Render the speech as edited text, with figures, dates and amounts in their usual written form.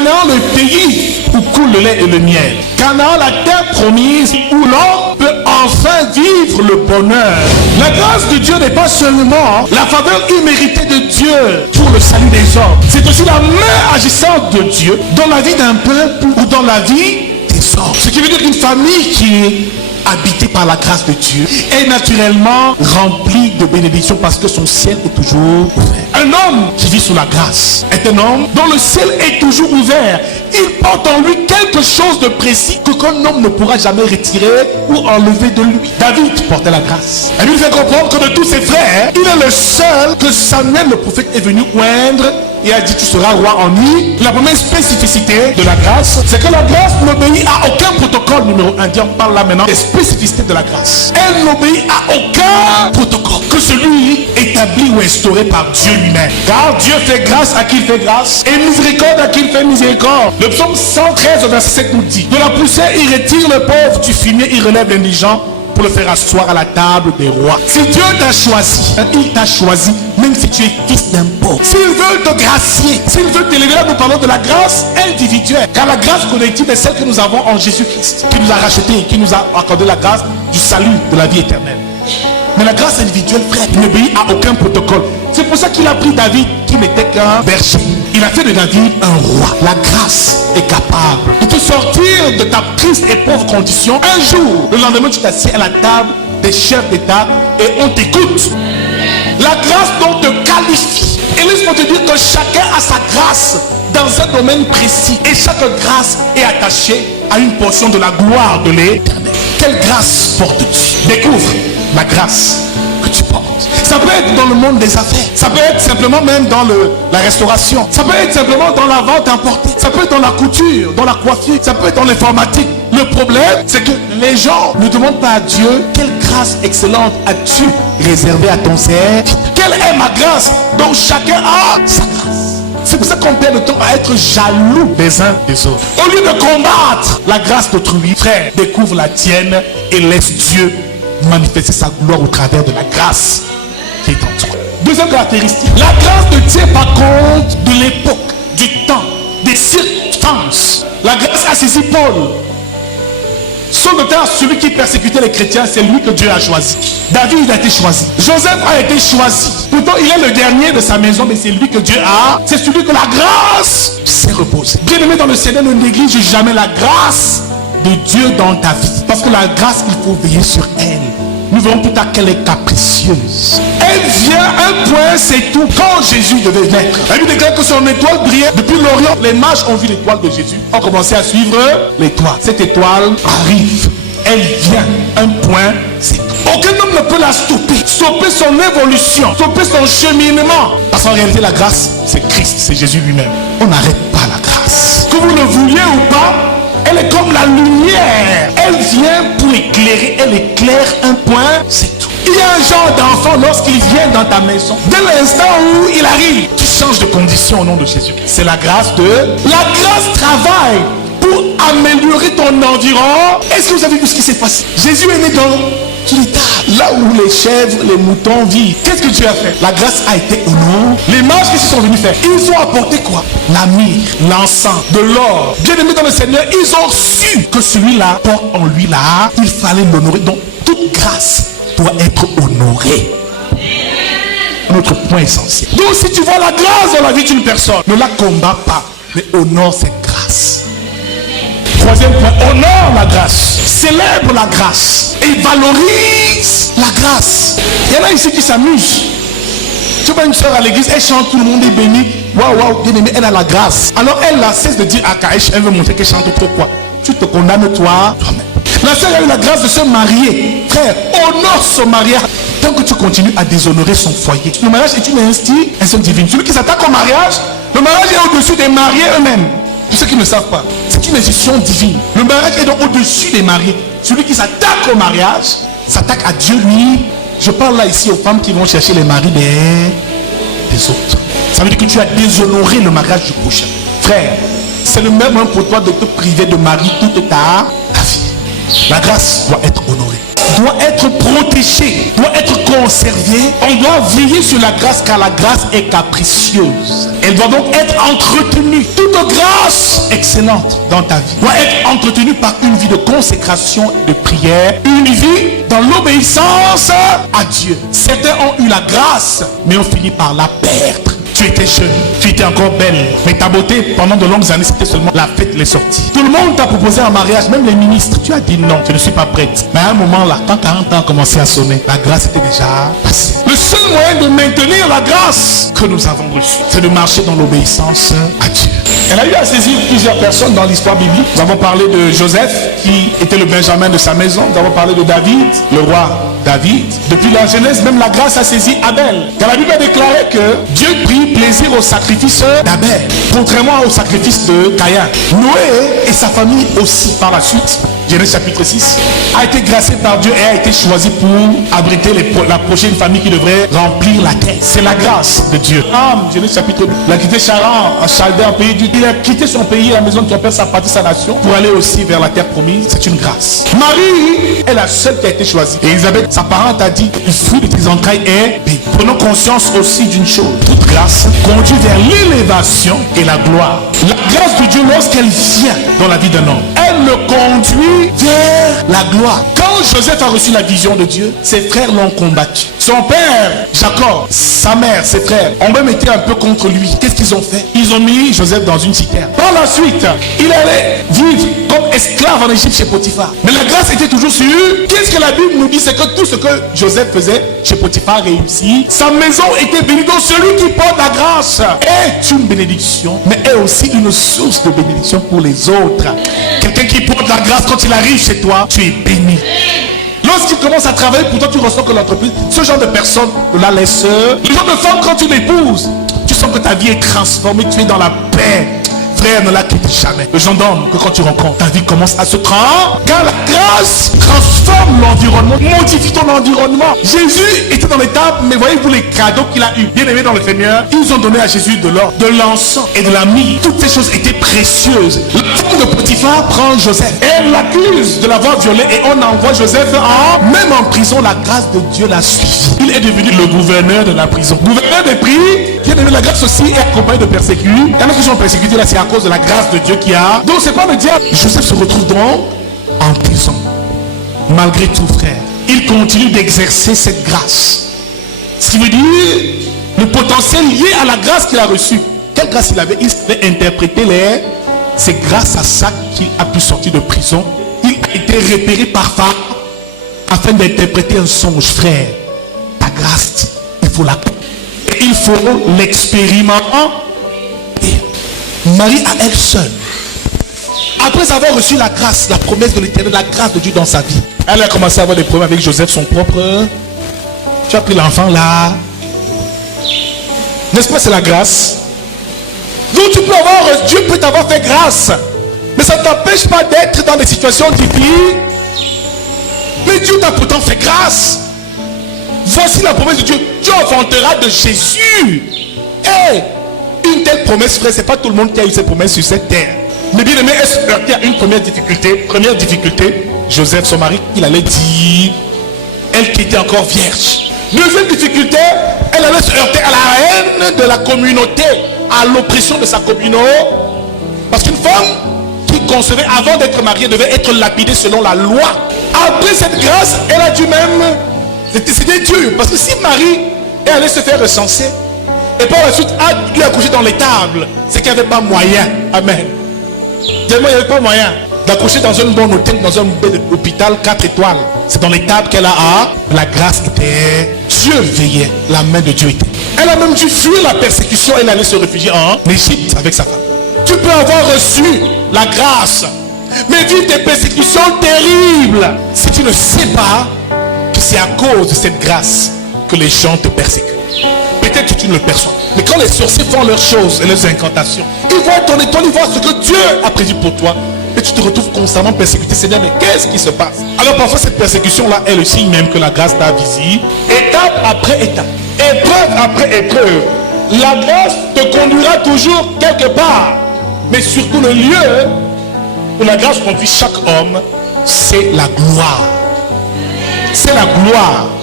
Canaan, le pays où coule le lait et le miel. Canaan, la terre promise où l'homme peut enfin vivre le bonheur. La grâce de Dieu n'est pas seulement la faveur imméritée de Dieu pour le salut des hommes. C'est aussi la main agissante de Dieu dans la vie d'un peuple ou dans la vie des hommes. Ce qui veut dire qu'une famille qui est habité par la grâce de Dieu est naturellement rempli de bénédictions parce que son ciel est toujours ouvert. Un homme qui vit sous la grâce est un homme dont le ciel est toujours ouvert. Il porte en lui quelque chose de précis qu'aucun homme ne pourra jamais retirer ou enlever de lui. David portait la grâce. Et lui fait comprendre que de tous ses frères, il est le seul que Samuel le prophète est venu oindre et a dit tu seras roi en lui. La première spécificité de la grâce, c'est que la grâce n'obéit à aucun protocole. Numéro 1, on parle là maintenant des spécificités de la grâce. Elle n'obéit à aucun protocole que celui établi ou instauré par Dieu lui-même. Car Dieu fait grâce à qui il fait grâce et miséricorde à qui il fait miséricorde. Le psaume 113 verset 7 nous dit: de la poussière il retire le pauvre, du fumier il relève l'indigent, pour le faire asseoir à la table des rois. Si Dieu t'a choisi, il t'a choisi même si tu es fils d'un pauvre. S'il veut te gracier, s'il veut t'élever, là nous parlons de la grâce individuelle, car la grâce collective est celle que nous avons en Jésus-Christ, qui nous a racheté, qui nous a accordé la grâce du salut, de la vie éternelle. Mais la grâce individuelle, frère, n'obéit à aucun protocole. C'est pour ça qu'il a pris David, qui n'était qu'un berger. Il a fait de David un roi. La grâce est capable de te sortir de ta triste et pauvre condition. Un jour, le lendemain, tu t'assieds à la table des chefs d'État et on t'écoute. La grâce donc te qualifie. Et laisse-moi te dire que chacun a sa grâce dans un domaine précis. Et chaque grâce est attachée à une portion de la gloire de l'Éternel. Quelle grâce portes-tu? Découvre la grâce que tu portes. Ça peut être dans le monde des affaires. Ça peut être simplement même dans la restauration. Ça peut être simplement dans la vente importée. Ça peut être dans la couture, dans la coiffure. Ça peut être dans l'informatique. Le problème, c'est que les gens ne demandent pas à Dieu quelle grâce excellente as-tu réservée à ton service. Quelle est ma grâce? Donc chacun a sa grâce. C'est pour ça qu'on perd le temps à être jaloux des uns des autres. Au lieu de combattre la grâce d'autrui, frère, découvre la tienne et laisse Dieu manifester sa gloire au travers de la grâce qui est en toi. Deuxième caractéristique, la grâce ne tient pas compte de l'époque, du temps, des circonstances. La grâce a saisi Paul. Son auteur, celui qui persécutait les chrétiens, c'est lui que Dieu a choisi. David a été choisi. Joseph a été choisi. Pourtant, il est le dernier de sa maison, mais c'est lui que Dieu a. C'est celui que la grâce s'est reposée. Bien-aimé dans le Seigneur, ne néglige jamais la grâce de Dieu dans ta vie. Parce que la grâce, il faut veiller sur elle. Nous verrons plus tard qu'elle est capricieuse. Elle vient, un point, c'est tout. Quand Jésus devait naître, la Bible déclare que son étoile brillait depuis l'Orient. Les mages ont vu l'étoile de Jésus, ont commencé à suivre l'étoile. Cette étoile arrive, elle vient, un point, c'est tout. Aucun homme ne peut la stopper, stopper son évolution, stopper son cheminement. Parce qu'en réalité, la grâce, c'est Christ, c'est Jésus lui-même. On n'arrête pas la grâce. Que vous le vouliez ou pas, elle est comme la lumière. Elle vient pour éclairer. Elle éclaire un point, c'est tout. Il y a un genre d'enfant lorsqu'il vient dans ta maison. Dès l'instant où il arrive, tu changes de condition au nom de Jésus. C'est la grâce de... La grâce travaille pour améliorer ton environnement. Est-ce que vous avez vu ce qui s'est passé? Jésus est né dans l'état, là où les chèvres, les moutons vivent. Qu'est-ce que Dieu a fait? La grâce a été honorée. Les mages, qu'est-ce qu'ils sont venus faire? Ils ont apporté quoi? La myrrhe, l'encens, de l'or. Bien aimé dans le Seigneur, ils ont su que celui-là porte en lui là, il fallait l'honorer. Donc toute grâce doit être honorée. Notre point essentiel. Donc si tu vois la grâce dans la vie d'une personne, ne la combat pas, mais honore cette grâce. Troisième point, honore la grâce, célèbre la grâce et valorise la grâce. Il y en a ici qui s'amusent. Tu vois une soeur à l'église, elle chante, tout le monde est béni. Waouh, waouh, bien aimé, elle a la grâce. Alors elle la cesse de dire à Kaesh, elle veut montrer qu'elle chante trop quoi. Tu te condamnes toi-même. La soeur a eu la grâce de se marier. Frère, honore son mariage. Tant que tu continues à déshonorer son foyer. Le mariage est une institution divine. Celui qui s'attaque au mariage, le mariage est au-dessus des mariés eux-mêmes. Pour ceux qui ne savent pas, c'est une institution divine. Le mariage est donc au-dessus des mariés. Celui qui s'attaque au mariage, s'attaque à Dieu, lui. Je parle là ici aux femmes qui vont chercher les maris des autres. Ça veut dire que tu as déshonoré le mariage du prochain. Frère, c'est le même moment pour toi de te priver de mari toute ta vie. La grâce doit être honorée. doit être protégée, doit être conservée. On doit veiller sur la grâce car la grâce est capricieuse. Elle doit donc être entretenue. Toute grâce excellente dans ta vie doit être entretenue par une vie de consécration et de prière, une vie dans l'obéissance à Dieu. Certains ont eu la grâce, mais ont fini par la perdre. Tu étais jeune, tu étais encore belle, mais ta beauté pendant de longues années c'était seulement la fête, les sorties. Tout le monde t'a proposé un mariage, même les ministres. Tu as dit non, je ne suis pas prête. Mais à un moment là, quand 40 ans ont commencé à sonner, la grâce était déjà passée. Le seul moyen de maintenir la grâce que nous avons reçue, c'est de marcher dans l'obéissance à Dieu. Elle a eu à saisir plusieurs personnes dans l'histoire biblique. Nous avons parlé de Joseph, qui était le Benjamin de sa maison. Nous avons parlé de David, le roi David. Depuis la Genèse, même la grâce a saisi Abel. Car la Bible a déclaré que Dieu prit plaisir au sacrifice d'Abel, contrairement au sacrifice de Caïn. Noé et sa famille aussi par la suite, Genèse chapitre 6, a été gracié par Dieu et a été choisi pour abriter la prochaine famille qui devrait remplir la terre. C'est la grâce de Dieu. Genèse chapitre 2, il a quitté Charan, en Chaldée, en pays du... Il a quitté son pays, la maison de son père, sa patrie, sa nation, pour aller aussi vers la terre promise. C'est une grâce. Marie est la seule qui a été choisie. Et Élisabeth, sa parente, a dit, le fruit de tes entrailles est béni. Prenons conscience aussi d'une chose. Toute grâce conduit vers l'élévation et la gloire. La grâce de Dieu, lorsqu'elle vient dans la vie d'un homme, elle le conduit vers la gloire. Quand Joseph a reçu la vision de Dieu, ses frères l'ont combattu. Son père, Jacob, sa mère, ses frères, ont même été un peu contre lui. Qu'est-ce qu'ils ont fait? Ils ont mis Joseph dans une citerne. Par la suite, il allait vivre comme esclave en Égypte chez Potiphar. Mais la grâce était toujours sur eux. Qu'est-ce que la Bible nous dit? C'est que tout ce que Joseph faisait chez Potiphar réussit. Sa maison était bénie. Donc celui qui porte la grâce est une bénédiction, mais est aussi une source de bénédiction pour les autres. Quelqu'un qui porte la grâce, quand il arrive chez toi, tu es béni. Lorsqu'il commence à travailler, pour toi tu ressens que l'entreprise, ce genre de personne la laisse. Le genre de femme, quand tu l'épouses, tu sens que ta vie est transformée, tu es dans la paix. Frère, ne la quitte jamais. Le genre d'homme que quand tu rencontres, ta vie commence à se transformer. Car la grâce transforme l'environnement, modifie ton environnement. Jésus était dans les tables, mais voyez-vous les cadeaux qu'il a eu. Bien aimé dans le Seigneur, ils ont donné à Jésus de l'or, de l'encens et de la myrrhe. Toutes ces choses étaient précieuses. La femme de Potiphar prend Joseph. Elle l'accuse de l'avoir violé et on envoie Joseph même en prison. La grâce de Dieu l'a suivi. Il est devenu le gouverneur de la prison. Gouverneur des prix, qui est devenu la grâce aussi, est accompagné de persécutés. Il y en a qui sont persécutés là, c'est à cause de la grâce de Dieu qui a. Donc c'est pas le diable. Joseph se retrouve donc en prison. Malgré tout, frère, il continue d'exercer cette grâce. Ce qui veut dire le potentiel lié à la grâce qu'il a reçue. Quelle grâce il avait? Il savait interpréter les... C'est grâce à ça qu'il a pu sortir de prison. Il a été repéré par Pharaon afin d'interpréter un songe, frère. Ta grâce, il faut la... Et il faut l'expérimenter. Marie à elle seule, après avoir reçu la grâce, la promesse de l'Éternel, la grâce de Dieu dans sa vie, elle a commencé à avoir des problèmes avec Joseph, son propre. Tu as pris l'enfant là, n'est-ce pas? C'est la grâce. Donc tu peux avoir, Dieu peut t'avoir fait grâce, mais ça ne t'empêche pas d'être dans des situations difficiles. Mais Dieu t'a pourtant fait grâce. Voici la promesse de Dieu. Tu enfanteras de Jésus. Une telle promesse, frère, c'est pas tout le monde qui a eu cette promesse sur cette terre. Mais bien aimé, elle se heurtait à une première difficulté. Première difficulté, Joseph, son mari, il allait dire, elle qui était encore vierge. Deuxième difficulté, elle allait se heurter à la haine de la communauté, à l'oppression de sa communauté. Parce qu'une femme qui concevait avant d'être mariée devait être lapidée selon la loi. Après cette grâce, elle a dû même, c'était Dieu. Parce que si Marie, elle allait se faire recenser, et par la suite, lui a couché dans l'étable. C'est qu'il n'y avait pas moyen. Amen. Tellement il n'y avait pas moyen d'accoucher dans un bon hôtel, dans un bel hôpital 4 étoiles. C'est dans l'étable qu'elle a. La grâce était. Dieu veillait. La main de Dieu était. Elle a même dû fuir la persécution. Elle allait se réfugier en Égypte avec sa femme. Tu peux avoir reçu la grâce, mais vivre des persécutions terribles si tu ne sais pas que c'est à cause de cette grâce que les gens te persécutent. Peut-être que tu ne le perçois. Mais quand les sorciers font leurs choses et leurs incantations, ils voient ton étoile, ils voient ce que Dieu a prévu pour toi. Et tu te retrouves constamment persécuté. Seigneur, mais qu'est-ce qui se passe? Alors parfois cette persécution-là est le signe même que la grâce t'a visité. Étape après étape, épreuve après épreuve, la grâce te conduira toujours quelque part. Mais surtout le lieu où la grâce conduit chaque homme, c'est la gloire. c'est la gloire.